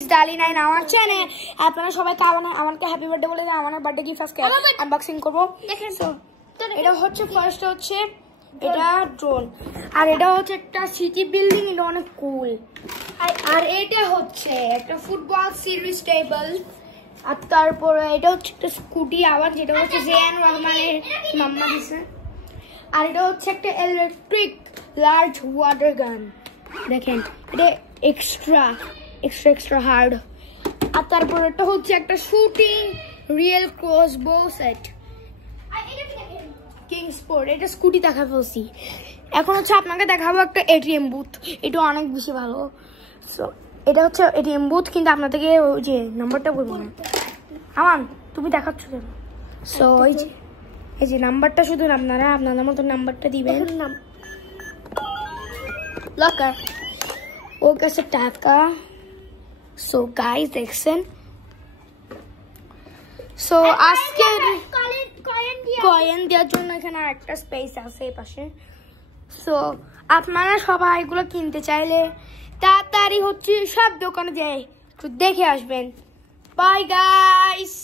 ডালি9 আমার চ্যানেল আপনারা সবাই আমাকে হ্যাপি বার্থডে বলে আমার বার্থডে গিফট আজকে আনবক্সিং করব। দেখেন তো এটা হচ্ছে ফার্স্ট হচ্ছে এটা ড্রোন, আর এটা হচ্ছে একটা সিটি বিল্ডিং, এটা অনেক কুল। আর এটা হচ্ছে একটা ফুটবল সিরিজ টেবিল, আর তারপরে এটা হচ্ছে একটা স্কুটি আবার, যেটা হচ্ছে জেএন রহমানের মাম্মা দিছে। আর এটা হচ্ছে একটা ইলেকট্রিক লার্জ ওয়াটার গান, দেখেন এটা এক্সট্রা হার্ড। আর তারপর এটা হচ্ছে একটা shooting real crossbow set king sport, এটা স্কুটি দেখা ফেলছি। এখন হচ্ছে আপনাকে দেখাবো একটা এটিএম বুথ, এটা অনেক বেশি ভালো। সো এটা হচ্ছে এটিএম বুথ, কিন্তু আপনাদেরকে ওই যে নাম্বারটা বলবো না। আমান তুমি দেখাচ্ছ কেন? সো এই যে নাম্বারটা শুধু আপনারা আপনাদের মতো নাম্বারটা দিবেন। লকার ওর কাছে টাকা। সো গাইস দেখছেন, সো আজকে কয়েন দেওয়ার জন্য এখানে একটা স্পেস আছে এই পাশে। সো আপনারা সবাই এগুলো কিনতে চাইলে তাড়াতাড়ি হচ্ছে সব দোকানে যায় একটু দেখে আসবেন। Bye guys.